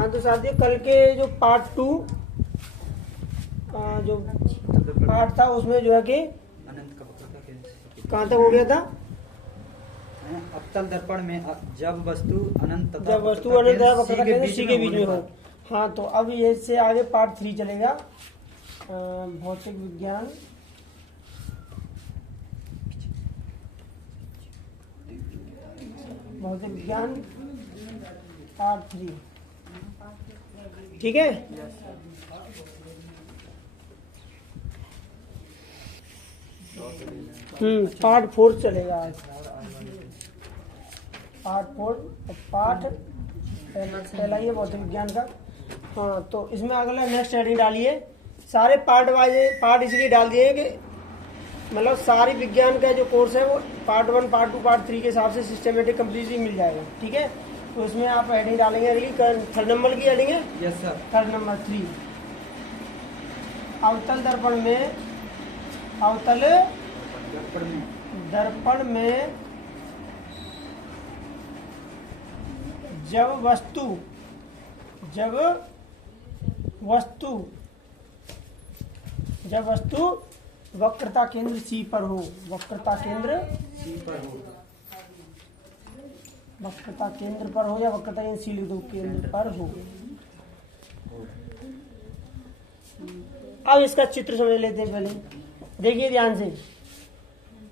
हाँ तो साथियों कल के जो पार्ट 2 जो पार्ट था उसमें जो है कि कहाँ तक हो गया था? अवतल दर्पण में जब वस्तु अनंत तथा वक्रता केंद्र सी के बीच में हो। हाँ तो अब ये से आगे पार्ट 3 चलेगा, भौतिक विज्ञान पार्ट 3। ठीक है, पार्ट 4 चलेगा आज। पार्ट 4 पार्ट पहला ही है भौतिक विज्ञान का। हाँ तो इसमें अगला नेक्स्ट हेडिंग डालिए। सारे पार्ट वाइज पार्ट इसलिए डाल दिए कि मतलब सारी विज्ञान का जो कोर्स है वो पार्ट 1 पार्ट 2 पार्ट 3 के हिसाब से सिस्टमेटिक कंप्लीटली मिल जाएगा। ठीक है, तो इसमें आप हेडिंग डालेंगे, थर्ड नंबर की हेडिंग है। Yes sir. थर्ड नंबर 3, अवतल दर्पण में, अवतल दर्पण में जब वस्तु वक्रता केंद्र सी पर हो, वक्रता केंद्र पर हो या वक्रता केंद्र सी लिख दो, केंद्र पर हो। अब इसका चित्र समझ लेते हैं। पहले देखिए ध्यान से,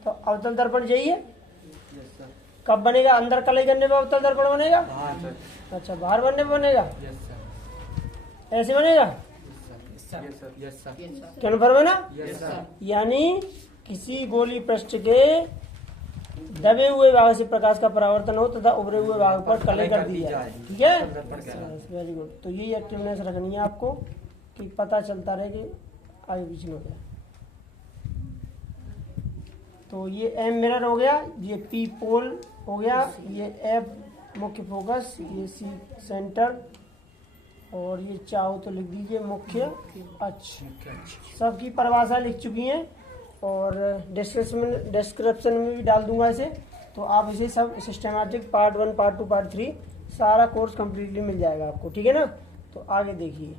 तो अवतल दर्पण चाहिए, कब बनेगा? अंदर कलई करने पर अवतल दर्पण बनेगा। अच्छा, बाहर बनने पर बनेगा, ऐसे बनेगा। कन्फर्म है ना? यानी किसी गोली पृष्ठ के दबे हुए भाग से प्रकाश का परावर्तन हो तथा उभरे हुए भाग पर कलई कर दी जाए। ठीक है, वेरी गुड। तो ये एक्टिवनेस रखनी है आपको कि पता चलता रहे कि आगे पीछे हो गया। तो ये एम मिरर हो गया, ये पी पोल हो गया, ये एफ मुख्य फोकस, ये सी सेंटर, और ये चाहो तो लिख दीजिए मुख्य अक्ष। सबकी परिभाषा लिख चुकी हैं और डिस्क्रिप्शन में भी डाल दूंगा इसे। तो आप इसे सब सिस्टमैटिक पार्ट 1 पार्ट 2 पार्ट 3 सारा कोर्स कंप्लीटली मिल जाएगा आपको। ठीक है ना? तो आगे देखिए,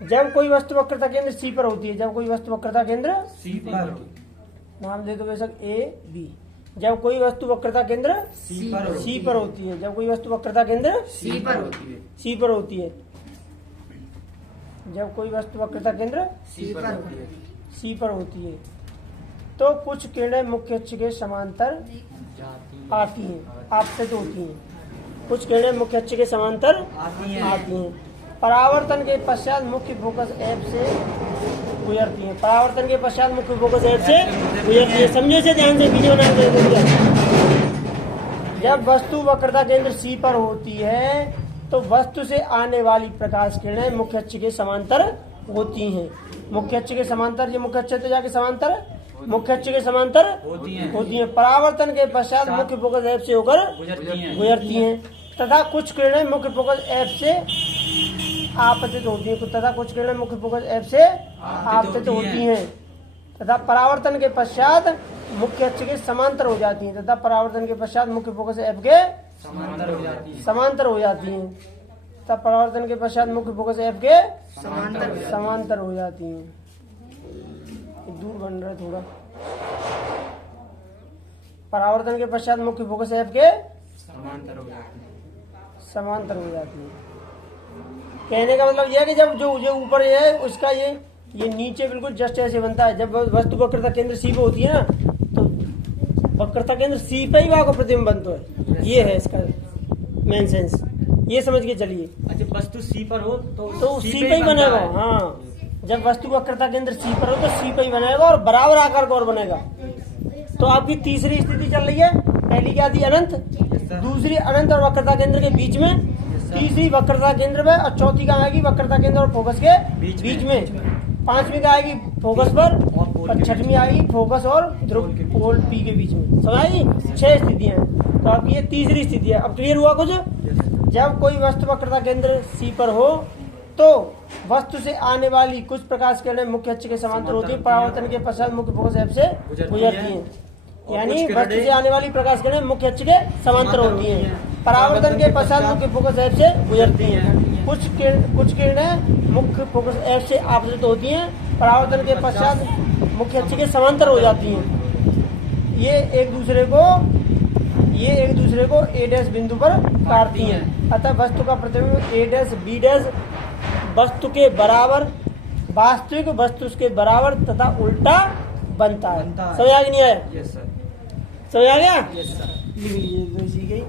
जब कोई वस्तु वक्रता केंद्र सी पर होती है, जब कोई वस्तु वक्रता केंद्र सी पर, नाम दे दो बेशक ए बी। जब कोई वस्तु वक्रता केंद्र सी पर होती है, जब कोई वस्तु वक्रता केंद्र सी पर होती है, जब कोई वस्तु वक्रता केंद्र सी पर होती है तो कुछ किरणें मुख्य अक्ष के समांतर आती हैं, आपतित होती हैं। कुछ किरणें मुख्य अक्ष के समांतर आती हैं। परावर्तन के पश्चात मुख्य फोकस एफ से गुजरती है। परावर्तन के पश्चात मुख्य फोकस एफ से गुजरती है। समझे से ध्यान से वीडियो बना के। जब वस्तु वक्रता केंद्र सी पर होती है तो वस्तु से आने वाली प्रकाश किरणें मुख्य अक्ष के समांतर होती हैं। मुख्य अक्ष के समांतर, ये मुख्य अक्ष तो जाके समांतर, मुख्य अक्ष के समांतर होती हैं। परावर्तन के पश्चात मुख्य फोकस एफ से होकर गुजरती हैं तथा कुछ किरणें मुख्य फोकस एफ से आपतित होती हैं, तथा कुछ किरणें मुख्य फोकस एफ से आपतित होती हैं तथा परावर्तन के पश्चात मुख्य अक्ष के समांतर हो जाती हैं, तथा परावर्तन के पश्चात मुख्य फोकस एफ के समांतर हो जाती हैं, तथा परावर्तन के पश्चात मुख्य फोकस एफ के समांतर हो जाती हैं। दूर बन रहा है थोड़ा। परावर्तन के पश्चात मुख्य फोकस एफ के समांतर हो जाती है। कहने का मतलब यह है कि जब जो ऊपर है उसका ये नीचे बिल्कुल जस्ट ऐसे बनता है। जब वस्तु वक्रता केंद्र सी पे होती है ना तो वक्रता केंद्र सी पे ही वहां प्रतिबिंब बनता है। ये है इसका मेन सेंस, ये समझ के चलिए। अच्छा, वस्तु सी पर हो तो सी पे ही बनेगा। हाँ, जब वस्तु वक्रता केंद्र सी पर हो तो सी पे ही बनेगा और बराबर आकार का और बनेगा। तो आपकी तीसरी स्थिति चल रही है। पहली क्या थी? अनंत। दूसरी अनंत और वक्रता केंद्र के बीच में। तीसरी वक्रता केंद्र में, और चौथी कहाँ आएगी? वक्रता केंद्र और फोकस के बीच में। पांचवी का आएगी फोकस पर, और छठवीं आएगी फोकस और ध्रुव पोल पी के बीच में। समझाई? 6 स्थितियां। तो आपकी ये तीसरी स्थिति है। अब क्लियर हुआ कुछ? जब कोई वस्तु वक्रता केंद्र सी पर हो तो वस्तु से आने वाली कुछ प्रकाश किरणें मुख्य अक्ष के समांतर होती है। परावर्तन के पश्चात मुख्य फोकस एफ से गुजरती हैं। यानी वस्तु से आने वाली प्रकाश किरणें मुख्य अक्ष के समांतर होती हैं। परावर्तन के पश्चात मुख्य फोकस एफ से गुजरती हैं। कुछ किरणें मुख्य फोकस एफ से आपतित होती हैं, परावर्तन के पश्चात मुख्य अक्ष के समांतर हो जाती हैं। ये एक दूसरे को ए डैश बिंदु पर काटती हैं। अतः वस्तु का प्रतिबिंब ए डैश बी डैश वस्तु के बराबर, वास्तविक वस्तु के बराबर तथा उल्टा बनता है। समझ आ गया नहीं आया? Yes sir. समझ आ गया? Yes sir. लिख लीजिए तो इसी गई।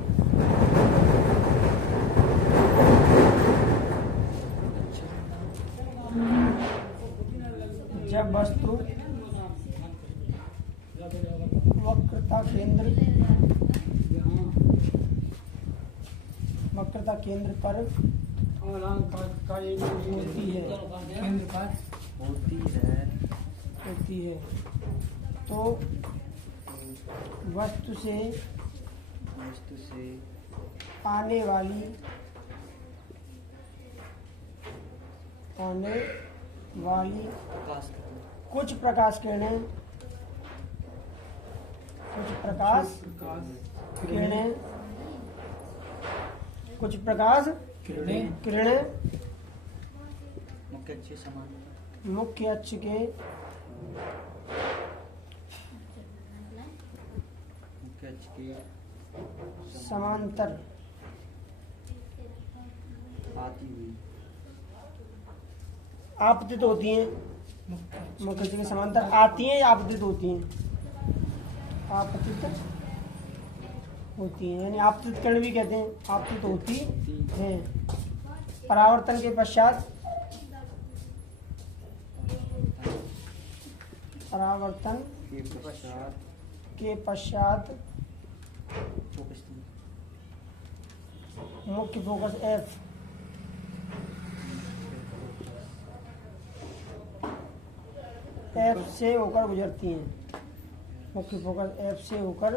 जब वस्तु वक्रता केंद्र पर होती है तो वस्तु से आने वाली कुछ प्रकाश किरणें मुख्य अक्ष के समांतर आपतित होती हैं। मुख्य अक्ष के समांतर आती हैं या आपतित होती हैं? आपतित होती हैं, यानी आपतित किरण भी कहते हैं, आपतित होती हैं। परावर्तन के पश्चात मुख्य फोकस एफ से होकर गुजरती हैं। मुख्य फोकस एफ से होकर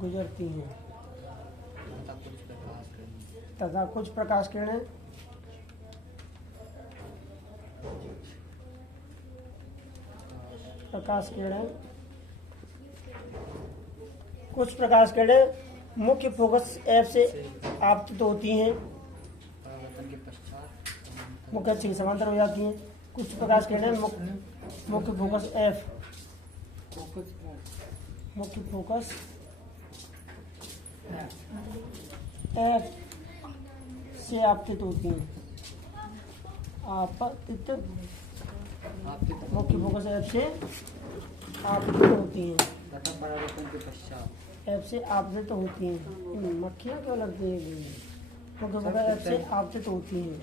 गुजरती हैं तथा कुछ प्रकाश किरणें मुख्य फोकस एफ से आपतित होती हैं, मुख्य अक्ष के समांतर हो जाती हैं। कुछ प्रकाश किरणें मुख्य फोकस एफ से आपतित होती हैं। मुख्य फोकस एफ से आपतित होती हैं तथा परावर्तन के पश्चात एफ से आपतित होती हैं। मक्खियाँ क्यों लगती हैं? मुख्य फोकस एफ से आपतित होती हैं,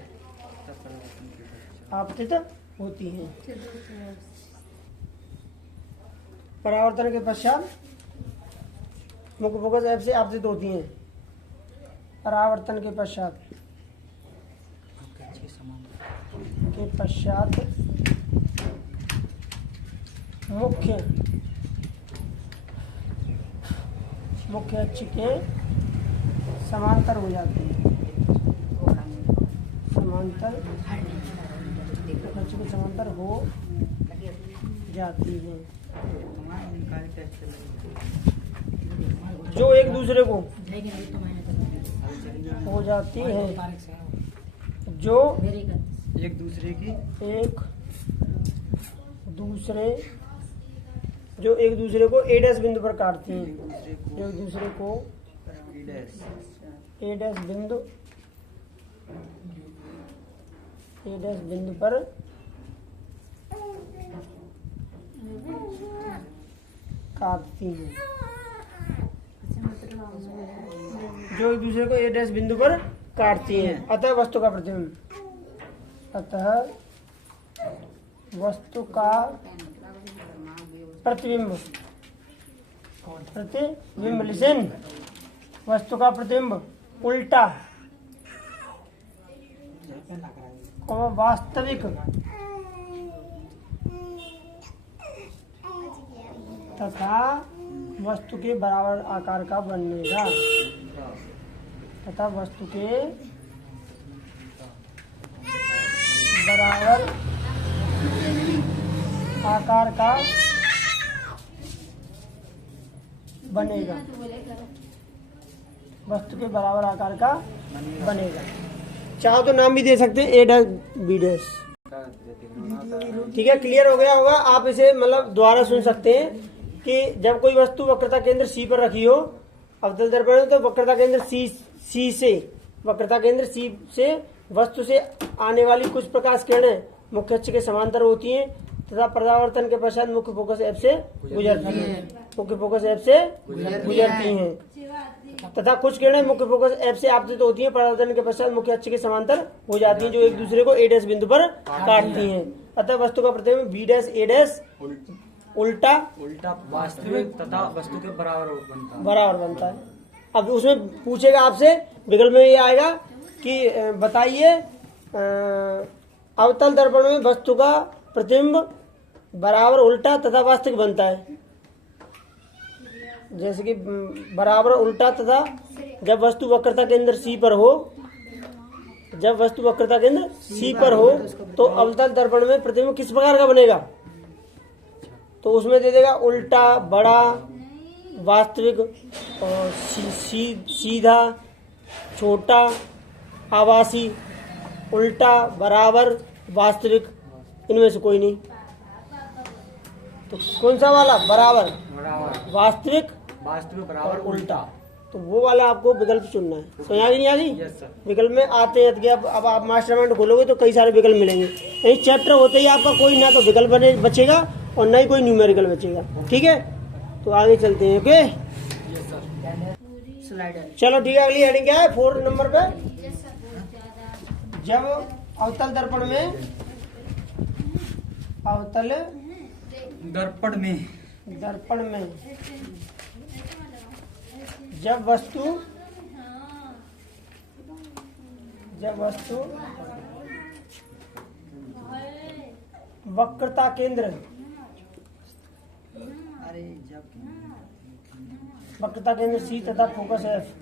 परावर्तन के पश्चात मुख्य फोकस एफ से आपतित होती हैं। परावर्तन के पश्चात मुख्य अक्ष के समांतर हो जाती है। समांतर हो जाती है, जो एक दूसरे को हो जाती है, जो एक दूसरे को ए डैश बिंदु पर काटती हैं। एक दूसरे को ए डैश बिंदु पर काटती हैं, जो एक दूसरे को ए डैश बिंदु पर काटती हैं। अतः वस्तु का प्रतिबिंब लिसन, वस्तु का प्रतिबिंब उल्टा वास्तविक तथा वस्तु के बराबर आकार का बनेगा। तथा वस्तु के बराबर आकार का बनेगा, वस्तु के बराबर आकार का बनेगा। चाहो तो नाम भी दे सकते हैं, ए डैश बी डैश। ठीक है, क्लियर हो गया होगा। आप इसे मतलब दोबारा सुन सकते हैं कि जब कोई वस्तु वक्रता केंद्र सी पर रखी हो अवतल दर्पण में, तो वक्रता केंद्र सी से, वक्रता केंद्र सी से वस्तु से आने वाली कुछ प्रकाश किरणें मुख्य अक्ष के समांतर होती हैं तथा परावर्तन के पश्चात मुख्य फोकस एफ से गुजरती हैं, मुख्य फोकस एफ से गुजरती हैं तथा कुछ किरणें मुख्य फोकस एफ से आपतित होती हैं, परावर्तन के पश्चात मुख्य अक्ष के समांतर हो जाती हैं, जो एक दूसरे को ए डैश बिंदु पर काटती हैं। अतः वस्तु का प्रतिबिंब बी डैश ए डैश उल्टा वास्तविक तथा वस्तु के बराबर बनता है। अब उसमें पूछेगा आपसे, विकल्प में ये आएगा कि बताइए अवतल दर्पण में वस्तु का प्रतिबिंब बराबर उल्टा तथा वास्तविक बनता है। जैसे कि बराबर उल्टा तथा जब वस्तु वक्रता केंद्र सी पर हो, जब वस्तु वक्रता केंद्र सी पर हो तो अवतल दर्पण में प्रतिबिंब किस प्रकार का बनेगा, तो उसमें दे देगा उल्टा, बड़ा, वास्तविक और सीधा, छोटा, आभासी, उल्टा, बराबर, वास्तविक, इनमें से कोई नहीं। तो कौन सा वाला? बराबर, वास्तविक बराबर, उल्टा। तो वो वाला आपको विकल्प चुनना है। समझ आ गई नहीं आ गई? विकल्प में आते हैं अब आप मास्टरमाइंड खोलोगे तो कई सारे विकल्प मिलेंगे। यही चैप्टर होते ही आपका कोई ना तो विकल्प बचेगा और ना ही कोई न्यूमेरिकल बचेगा। ठीक है, तो आगे चलते हैं। ओके, चलो ठीक है। अगली हेडिंग क्या है? 4 नंबर पे, जब अवतल दर्पण में, अवतल दर्पण में जब वस्तु वक्रता केंद्र सी तथा फोकस एफ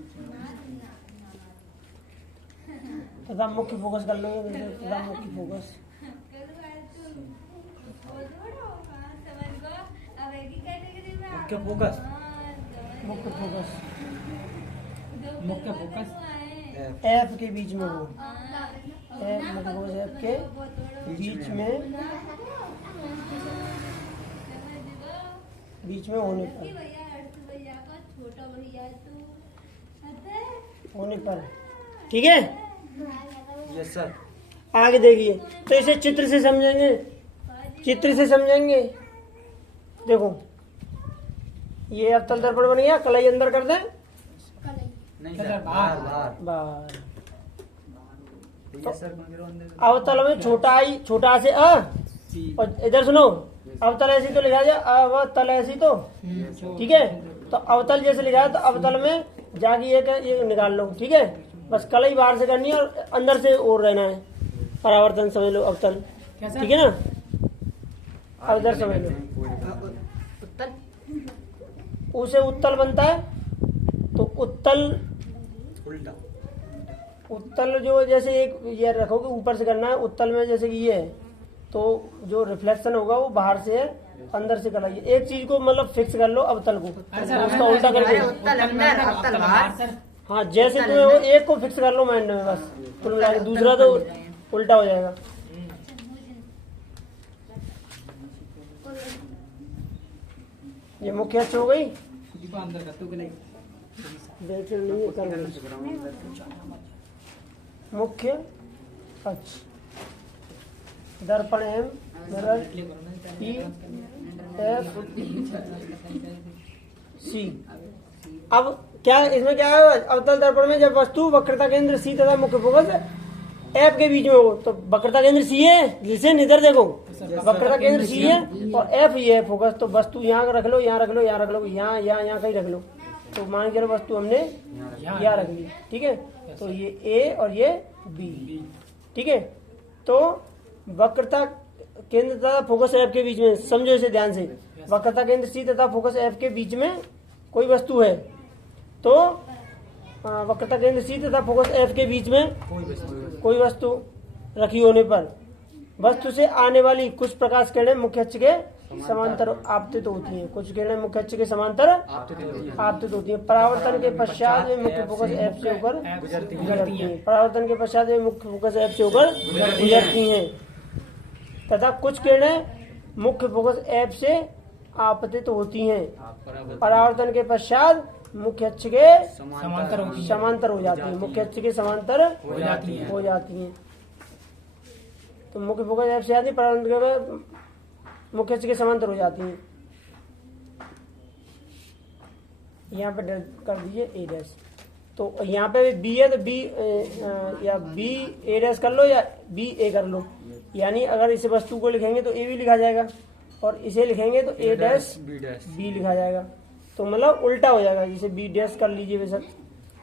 तथा मुख्य फोकस कर लो, तथा मुख्य फोकस एफ के बीच में हो, एफ के बीच में होने पर ठीक है। Yes sir. आगे देखिए, तो इसे चित्र से समझेंगे। देखो ये अवतल दर्पण बन गया, कलाई अंदर कर दें, नहीं सर, बाहर। तो अवतल में छोटा से अ, और इधर सुनो, अवतल ऐसी तो लिखा जाए, अवतल ऐसी तो ठीक है। तो अवतल जैसे लिखा है तो अवतल में जाके ये निकाल लो। ठीक है, बस कलाई बाहर से करनी है और अंदर से और रहना है। परावर्तन समझ लो, अवतल, ठीक है ना। अब इधर समझ लो, उसे उत्तल बनता है। तो उत्तल जो जैसे एक ये रखोगे ऊपर से करना है, उत्तल में जैसे कि ये है तो जो रिफ्लेक्शन होगा वो बाहर से है, अंदर से कराइए। एक चीज को मतलब फिक्स कर लो, अवतल को, उसका उल्टा करके। हाँ, जैसे तुम्हें वो एक को फिक्स कर लो माइंड में, बस कुल मिला के, दूसरा तो उल्टा हो जाएगा। ये मुख्य अक्ष हो गई, मुख्य अक्ष, दर्पण M, mirror E F C. अब क्या इसमें क्या है? अवतल दर्पण में जब वस्तु वक्रता केंद्र सी तथा मुख्य फोकस एफ के बीच में हो, तो वक्रता केंद्र सी है, जिसे इधर देखो, वक्रता केंद्र सी है और एफ ये है फोकस। तो वस्तु यहाँ रख लो, यहाँ रख लो, यहाँ रख लो, यहाँ कहीं रख लो। तो मान के चलो वस्तु हमने यहाँ रख ली, ठीक है। तो ये ए और ये बी, ठीक है। तो वक्रता केंद्र तथा फोकस एफ के बीच में, समझो इसे ध्यान से, वक्रता केंद्र सी तथा फोकस एफ के बीच में कोई वस्तु है, तो वक्रता केंद्र सी तथा फोकस एफ के बीच में कोई वस्तु रखी होने पर वस्तु से आने वाली कुछ प्रकाश किरणें मुख्य अक्ष के समांतर आपतित होती हैं। कुछ किरणें मुख्य अक्ष के समांतर आपतित होती हैं। परावर्तन के पश्चात वे मुख्य फोकस एफ से होकर गुजरती हैं। परावर्तन के पश्चात वे मुख्य फोकस एफ से होकर गुजरती हैं तथा कुछ किरणें मुख्य फोकस एफ से आपतित होती हैं। परावर्तन के पश्चात मुख्य अक्ष के समांतर हो जाती है। मुख्य अक्ष के समांतर हो जाती हैं। तो मुख्य फोकस एफ से आती है, परावर्तन के मुख्य अक्ष के समांतर हो जाती हैं। यहाँ पे कर दीजिए ए डैश। तो यहाँ पे बी है तो बी या बी ए डैश कर लो या बी ए कर लो। यानी अगर इस वस्तु को लिखेंगे तो ए भी लिखा जाएगा और इसे लिखेंगे तो ए डैश बी लिखा जाएगा। तो मतलब उल्टा हो जाएगा, जैसे बी डैश कर लीजिए बेशक।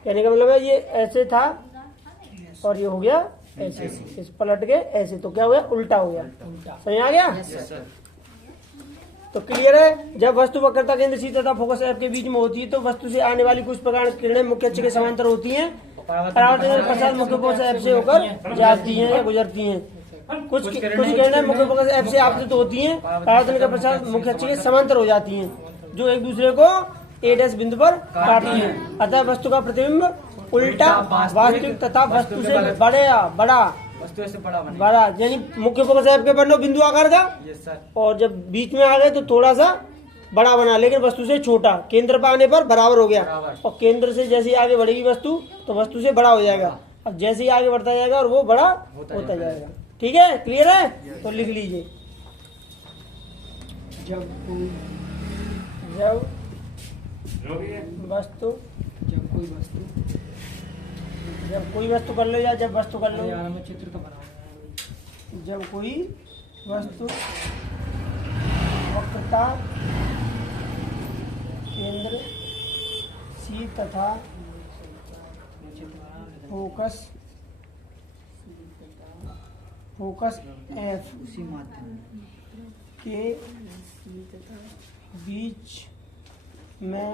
कहने का मतलब है ये ऐसे था और ये हो गया ऐसे, इस पलट के ऐसे, तो क्या हो गया, उल्टा हो गया। समझ आ गया? तो क्लियर है। जब वस्तु वक्रता केंद्र सी तथा फोकस एफ के बीच में होती है तो वस्तु से आने वाली कुछ प्रकार की किरणें मुख्य अक्ष के समांतर होती हैं। परावर्तन के पश्चात मुख्य फोकस एफ से होकर जाती हैं या गुजरती हैं। कुछ किरणें मुख्य फोकस एफ से आपतित होती हैं। परावर्तन के पश्चात मुख्य अक्ष के समांतर हो जाती हैं, जो एक दूसरे को ए डैश बिंदु पर काटती हैं। अतः वस्तु का प्रतिबिंब उल्टा वास्तविक तथा वस्तु से बड़ा यानी मुख्य फोकस एफ के बनो बिंदु आकार का, और जब बीच में आ गए तो थोड़ा सा बड़ा बना, लेकिन वस्तु से छोटा। केंद्र पर आने पर बराबर हो गया, और केंद्र से जैसे आगे बढ़ेगी वस्तु तो वस्तु से बड़ा हो जाएगा। अब जैसे ही आगे बढ़ता जाएगा और वो बड़ा होता जाएगा। ठीक है, क्लियर है? तो लिख लीजिए, जब कोई वस्तु कर लो या जब वस्तु कर लो, चित्र तो बनाओ। जब कोई वस्तु वक्रता केंद्र सी तथा फोकस एफ के बीच में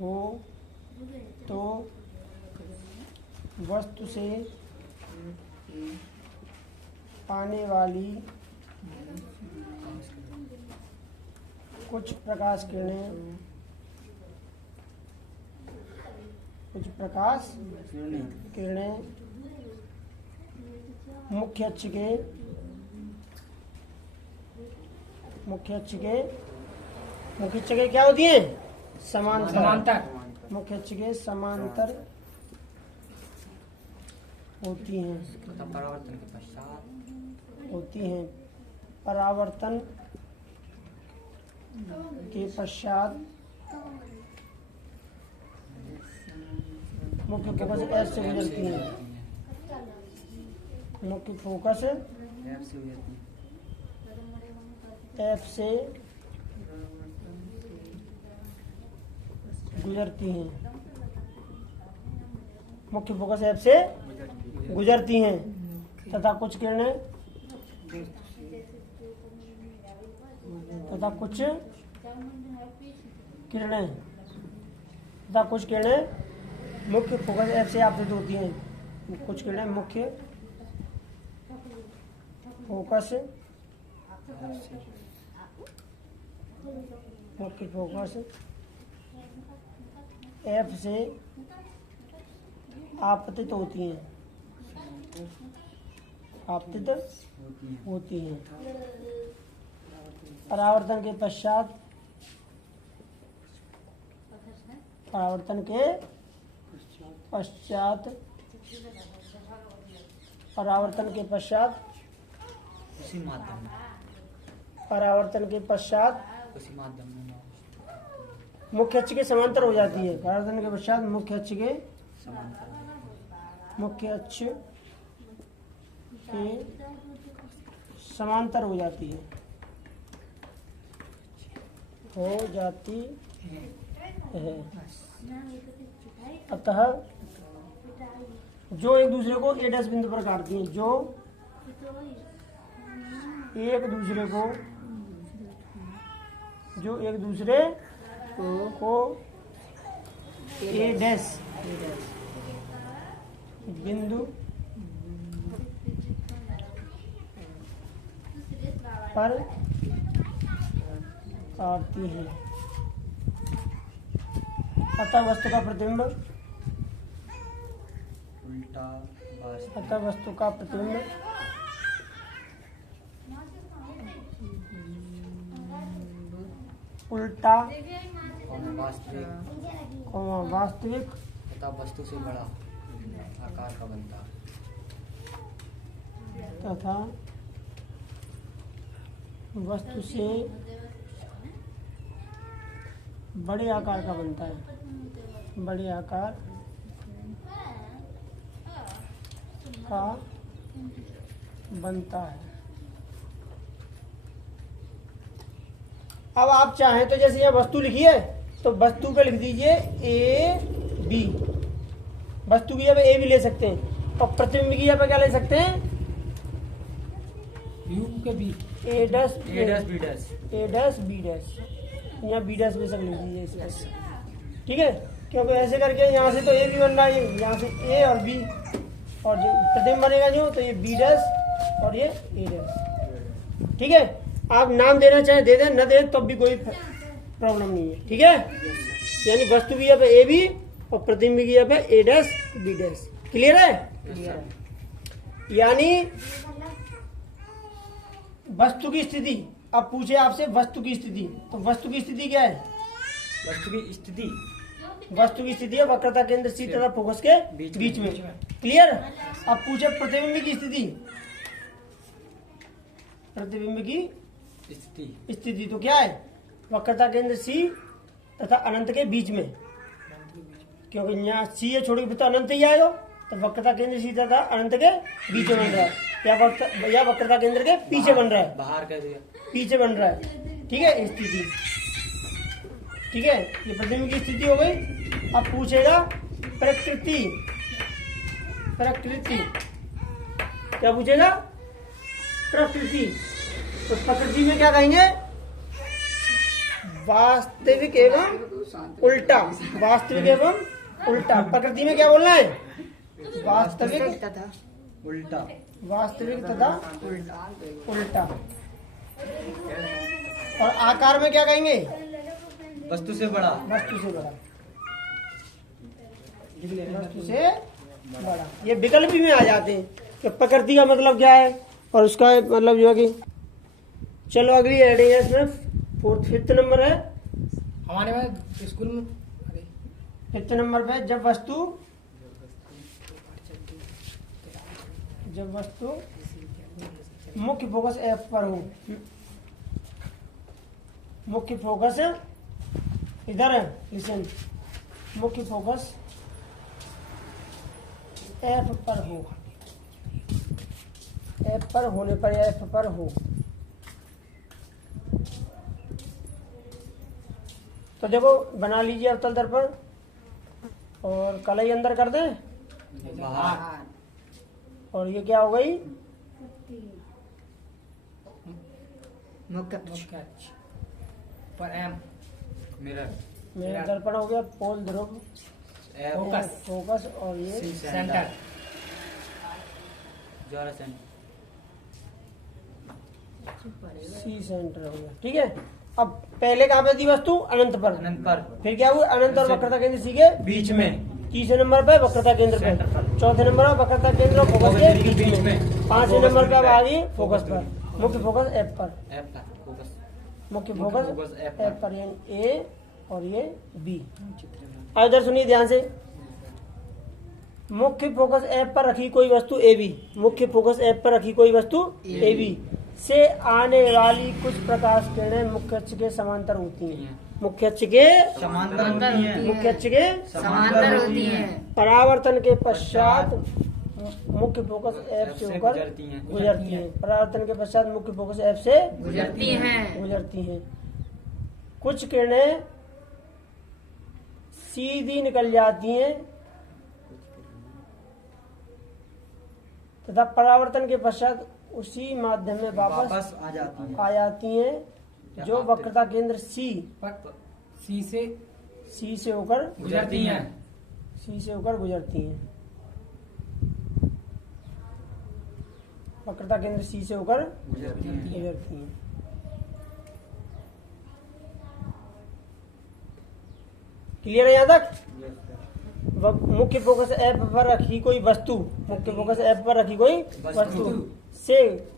हो तो वस्तु से आने वाली कुछ प्रकाश किरणें मुख्य अक्ष के क्या होती हैं? समांतर। मुख्य अक्ष के समांतर होती हैं। परावर्तन के पश्चात मुख्य फोकस एफ से गुजरती हैं। मुख्य फोकस एफ से गुजरती हैं। मुख्य फोकस एफ से गुजरती हैं तथा कुछ किरणें मुख्य फोकस एफ से आपतित होती हैं। कुछ किरणें मुख्य फोकस एफ से आपतित होती हैं। परावर्तन के पश्चात मुख्य अक्ष के समांतर हो जाती है। परावर्तन के पश्चात मुख्य अक्ष के समांतर हो जाती है। अतः जो एक दूसरे को ए डैश बिंदु पर काटती हैं, जो एक दूसरे को ए डैश बिंदु पर आती हैं। अतः वस्तु का प्रतिबिंब, उल्टा वास्तविक, अतः वस्तु का प्रतिबिंब उल्टा वास्तविक वास्तविक तथा वस्तु से बड़ा आकार का बनता है। तथा वस्तु से बड़े आकार का बनता है, बड़े आकार का बनता है। अब आप चाहें तो जैसे यहाँ वस्तु लिखी है तो वस्तु पे लिख दीजिए ए बी, वस्तु की जगह ए भी ले सकते हैं, और प्रतिबिंब की जगह क्या ले सकते हैं, यू के बी, ए डैश बी डैश, यहाँ बी डैश भी सब लिख दीजिए इसमें, ठीक है। क्योंकि ऐसे करके यहाँ से तो ए भी बन रहा है, यहाँ से ए और बी, और जो प्रतिबिंब बनेगा जो तो ये बी डैश और ये ए डैश, ठीक है। आप नाम देना चाहे दे दें, न दे तब भी कोई प्रॉब्लम नहीं है, ठीक है। यानी वस्तु की जगह पे ए बी और प्रतिबिंब की जगह पे ए डैश बी डैश, क्लियर है। यानी वस्तु की स्थिति, अब पूछे आपसे वस्तु की स्थिति, तो वस्तु की स्थिति क्या है, वस्तु की स्थिति, वस्तु की स्थिति है वक्रता केंद्र सी तथा फोकस के बीच में, क्लियर। अब पूछे प्रतिबिंब की स्थिति, प्रतिबिंब की स्थिति तो क्या है, वक्रता केंद्र सी तथा अनंत के बीच में, क्योंकि यहाँ सी है छोड़ के फिर तो अनंत ही आएगा, तो वक्रता केंद्र सी तथा अनंत के बीच में बन रहा है, या वक्रता केंद्र के पीछे बन रहा है, बाहर कर दिया, पीछे बन रहा है, ठीक है स्थिति, ठीक है। ये प्रतिबिंब की स्थिति हो गई। अब पूछेगा प्रकृति, प्रकृति क्या पूछेगा, प्रकृति, तो प्रकृति में क्या कहेंगे, वास्तविक एवं उल्टा, वास्तविक एवं उल्टा। प्रकृति में क्या बोलना है, वास्तविक उल्टा, वास्तविक तथा उल्टा। और आकार में क्या कहेंगे, वस्तु से बड़ा, वस्तु से बड़ा, वस्तु से बड़ा। ये विकल्प में आ जाते हैं कि प्रकृति का मतलब क्या है और उसका मतलब जो है कि, चलो अगली हेडिंग है इसमें, फिफ्थ नंबर है हमारे में स्कूल में, फिफ्थ नंबर पे, जब वस्तु मुख्य फोकस एफ पर हो, मुख्य फोकस इधर है, लिसन, मुख्य फोकस एफ पर हो, एफ पर होने पर या एफ पर हो, तो देखो बना लीजिए अवतल दर्पण और कलाई अंदर कर दें, बाहर, और ये क्या हो गई, मुख्य पर एम, मिरर, मेरा दर्पण हो गया पोल ध्रुव फोकस, फोकस, और ये सेंटर, ज्वाला सेंटर, सी सेंटर हो गया, ठीक है। अब पहले कहाँ पे थी वस्तु, अनंत पर, अनंत पर, फिर क्या हुआ, अनंत और वक्रता केंद्र सी के बीच में, तीसरे नंबर पे वक्रता केंद्र सेंटर पर, पर, चौथे नंबर पर वक्रता केंद्र और फोकस के बीच में, पांचवें नंबर पे आ गई फोकस पर, मुख्य फोकस एफ पर, फोकस, मुख्य मुख्य फोकस फोकस F एफ पर, यानी ए और ये बी। अब इधर सुनिए ध्यान से, मुख्य फोकस एफ पर रखी कोई वस्तु ए बी, मुख्य फोकस एफ पर रखी कोई वस्तु ए बी से आने वाली कुछ प्रकाश किरणें मुख्य अक्ष के समांतर होती हैं, मुख्य अक्ष के समांतर होती हैं, मुख्य अक्ष के समांतर होती हैं, परावर्तन के पश्चात मुख्य फोकस एफ से होकर गुजरती हैं, परावर्तन के पश्चात मुख्य फोकस एफ से गुजरती हैं। कुछ किरणें सीधी निकल जाती हैं तथा परावर्तन के पश्चात उसी माध्यम में वापस आ जाती हैं जो वक्रता केंद्र सी से होकर गुजरती हैं, वक्रता केंद्र सी से होकर गुजरती हैं। गुजरती हैं। क्लियर है यहाँ तक? मुख्य फोकस एफ पर रखी कोई वस्तु, मुख्य फोकस एफ पर रखी कोई वस्तु से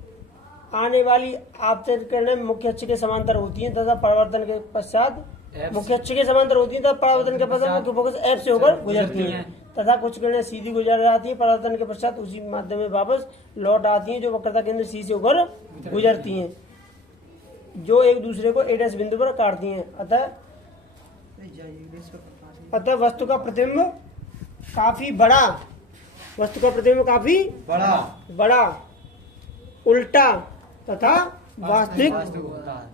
आने वाली आपतित किरणें मुख्य अक्ष के समांतर होती हैं तथा परावर्तन के पश्चात मुख्य अक्ष के समांतर होती हैं तथा परावर्तन के पश्चात मुख्य फोकस एफ से होकर गुजरती हैं तथा कुछ किरणें सीधी गुजर जाती हैं, परावर्तन के पश्चात उसी माध्यम में वापस लौट आती हैं जो वक्रता केंद्र सी से होकर गुजरती हैं, जो एक दूसरे को ए' बिंदु पर काटती हैं। अतः वस्तु का प्रतिबिंब काफी बड़ा, वस्तु का प्रतिबिंब काफी बड़ा उल्टा तथा वास्तविक होता है।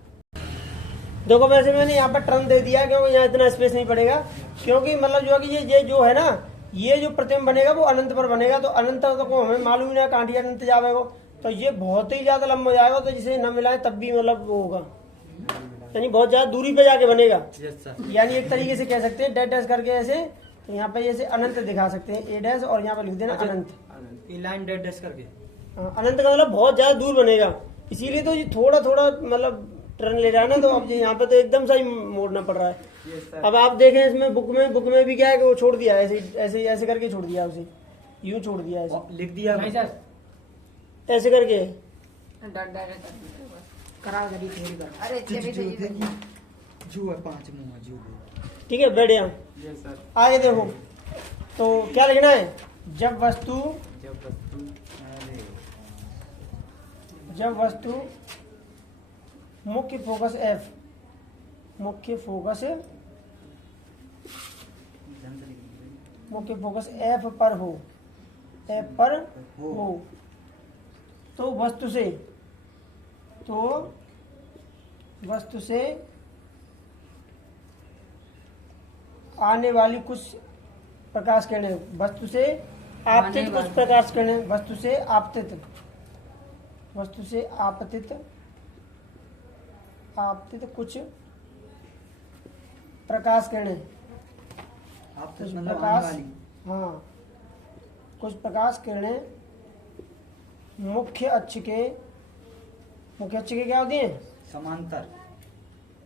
देखो वैसे मैंने यहाँ पर टर्म दे दिया क्योंकि यहाँ इतना स्पेस नहीं पड़ेगा, क्योंकि मतलब जो है कि ये जो है ना, ये जो प्रतिबिंब बनेगा वो अनंत पर बनेगा, तो अनंत तो को हमें मालूम ही ना कांटिया अनंत जाएगा, तो ये बहुत ही ज्यादा लंबा हो जाएगा, तो जिसे न मिलाए तब भी मतलब वो होगा, यानी बहुत ज्यादा दूरी पे जाके बनेगा। यानी एक तरीके से कह सकते हैं डैश डैश करके ऐसे, तो यहाँ पे ऐसे अनंत दिखा सकते हैं ए डैश और यहाँ पे लिख देना अनंत, लाइन डैश डैश करके अनंत का मतलब बहुत ज्यादा दूर बनेगा, इसीलिए तो ये थोड़ा थोड़ा मतलब टर्न ले रहा है ना, तो अब यहाँ पे तो एकदम सही मोड़ना पड़ रहा है। अब आप देखें इसमें बुक में भी क्या है कि वो छोड़ दिया ऐसे ऐसे ऐसे करके छोड़ दिया, उसे यूं छोड़ दिया, ऐसे लिख दिया नहीं सर, ऐसे करके ठीक है। बैठ यहाँ, आगे देखो तो क्या लिखना है, जब वस्तु मुख्य फोकस एफ, मुख्य फोकस एफ पर हो, तो वस्तु से आने वाली कुछ प्रकाश किरणें, वस्तु से आपतित कुछ प्रकाश किरणें, वस्तु से आपतित कुछ प्रकाश किरणें, कुछ प्रकाश किरणें मुख्य अक्ष के क्या होती हैं? समांतर।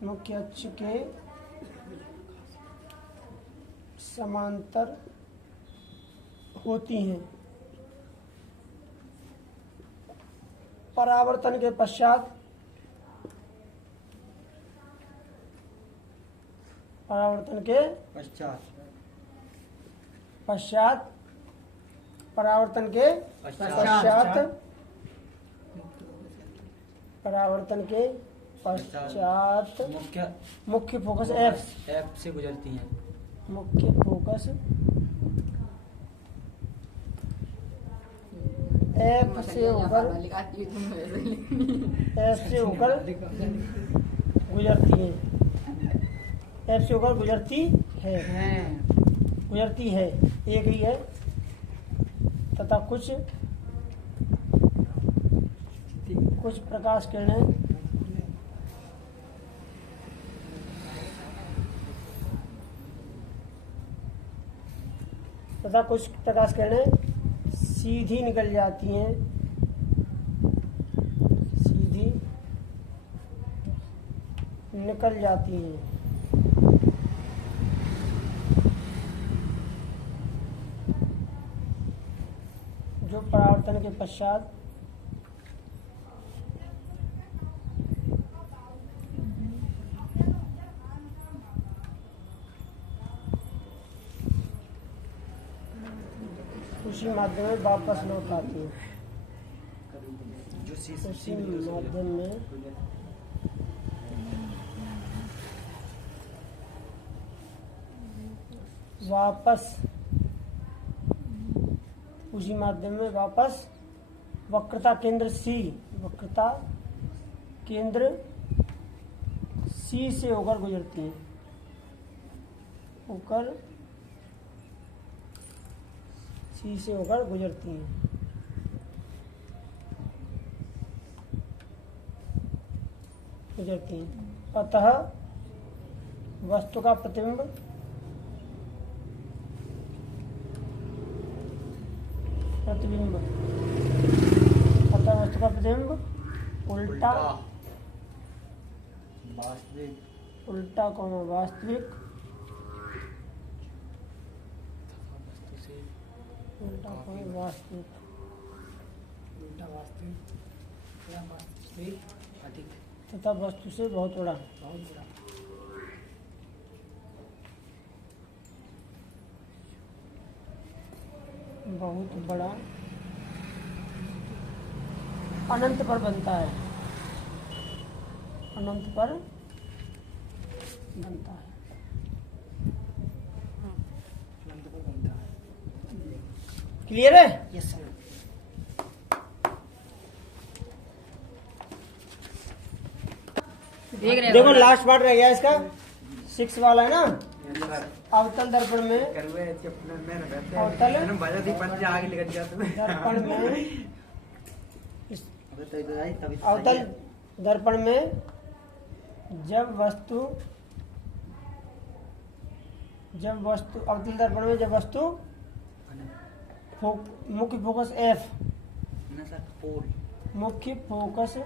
मुख्य अक्ष के समांतर होती हैं, परावर्तन के पश्चात परावर्तन के पश्चात मुख्य फोकस एफ से गुजरती हैं, मुख्य फोकस एफ से होकर गुजरती है, एफ से होकर गुजरती है एक ही है तथा कुछ प्रकाश किरणें सीधी निकल जाती हैं, जो परावर्तन के पश्चात उसी माध्यम में वापस लौट आती है, उसी माध्यम में वापस वक्रता केंद्र सी से होकर गुजरती है, अतः वस्तु का प्रतिबिंब उल्टा वास्तविक उल्टा कोई वास्तविक, उल्टा वास्तविक या वास्तविक से अधिक, तथा वस्तु से बहुत बड़ा। बहुत बड़ा। बहुत बड़ा अनंत पर बनता है, अनंत पर बनता है। अनंत पर बनता है। क्लियर है? Yes sir. देखो लास्ट पार्ट रह गया इसका, 6 वाला है ना। सर अवतल दर्पण में, अवतल दर्पण में अवतल दर्पण में जब वस्तु अवतल दर्पण में जब वस्तु मुख्य फोकस एफ, मुख्य फोकस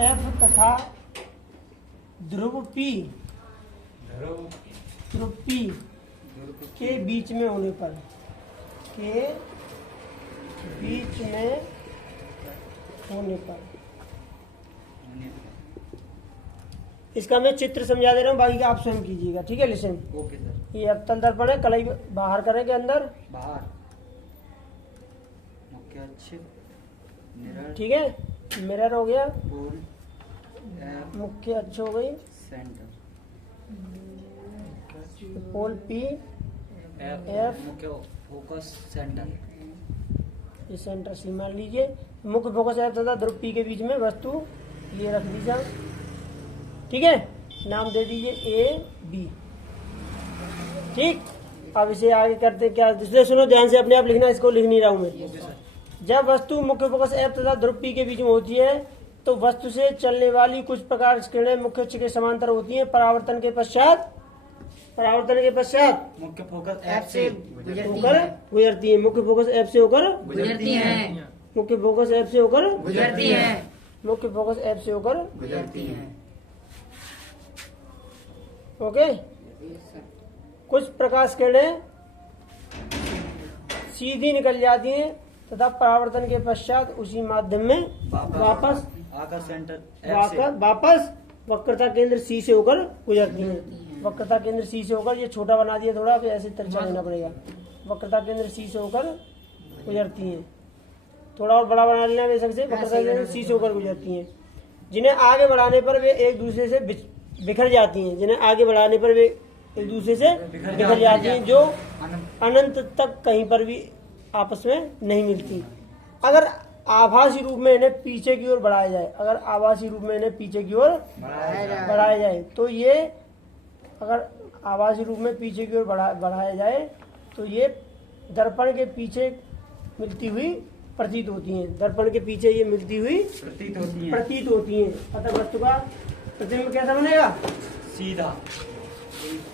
एफ तथा ध्रुव पी के बीच में होने पर, इसका मैं चित्र समझा दे रहा हूँ, बाकी आप स्वयं कीजिएगा। ठीक है, लिसन। Okay sir. ये अवतल दर्पण है, कलाई बाहर करेंगे, अंदर बाहर मुख्य अक्ष, मिरर, ठीक है, मिरर हो गया, पोल, मुख्य अक्ष हो गई, सेंटर, पोल पी, एफ, मुख्य फोकस सेंटर, ये सेंटर सी मान लीजिए। मुख्य फोकस एफ तथा ध्रुव पी के बीच में वस्तु ये रख दीजिए। ठीक है, नाम दे दीजिए ए बी। ठीक, अब इसे आगे करते क्या, दूसरे सुनो ध्यान से, अपने आप लिखना, इसको लिख नहीं रहा हूं मैं। जब वस्तु मुख्य फोकस एफ तथा ध्रुव पी के बीच में होती है तो वस्तु से चलने वाली कुछ प्रकार की किरणें मुख्य अक्ष के समांतर होती हैं। परावर्तन के पश्चात मुख्य फोकस एफ से होकर गुजरती है। मुख्य फोकस एफ से होकर गुजरती है, मुख्य फोकस एफ से होकर गुजरती है, मुख्य फोकस एफ से होकर गुजरती है। ओके। कुछ प्रकाश किरणें सीधी निकल जाती हैं तथा परावर्तन के पश्चात उसी माध्यम में वापस आकर सेंटर वापस वक्रता केंद्र सी से होकर गुजरती हैं। वक्रता केंद्र सी से होकर, ये छोटा बना दिया थोड़ा, फिर ऐसे तिरछा लेना पड़ेगा। वक्रता केंद्र सी से होकर गुजरती हैं। थोड़ा और बड़ा बना लेना बेशक से। वक्रता केंद्र सी से होकर गुजरती हैं, जिन्हें आगे बढ़ाने पर वे एक दूसरे से बिखर जाती हैं। जिन्हें आगे बढ़ाने पर वे एक दूसरे से बिखर जाती हैं, जो अनंत तक कहीं पर भी आपस में नहीं मिलती। अगर आभासी रूप में इन्हें पीछे की ओर बढ़ाया जाए, बढ़ाया जाए तो ये, अगर आभासी रूप में पीछे की ओर बढ़ाया जाए तो ये दर्पण के पीछे मिलती हुई प्रतीत होती हैं। दर्पण के पीछे ये मिलती हुई प्रतीत होती हैं। अतः वस्तु का प्रतिबिंब कैसा बनेगा? सीधा।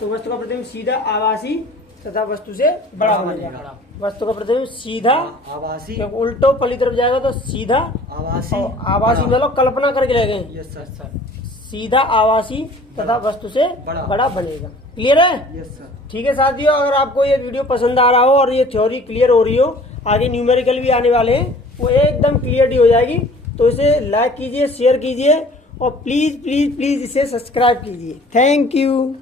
तो वस्तु का प्रतिबिंब सीधा आभासी तथा वस्तु से बड़ा बनेगा। वस्तु का प्रतिबिंब सीधा आभासी, जब उल्टो पली तरफ जाएगा तो सीधा आभासी, और आभासी मतलब कल्पना करके लगे, यस सर, सीधा आभासी तथा वस्तु से बड़ा बनेगा। क्लियर है? Yes sir. ठीक है साथियों, अगर आपको ये वीडियो पसंद आ रहा हो और ये थ्योरी क्लियर हो रही हो, आगे न्यूमेरिकल भी आने वाले हैं, वो एकदम क्लियरली हो जाएगी, तो इसे लाइक कीजिए, शेयर कीजिए और प्लीज प्लीज प्लीज इसे सब्सक्राइब कीजिए। Thank you.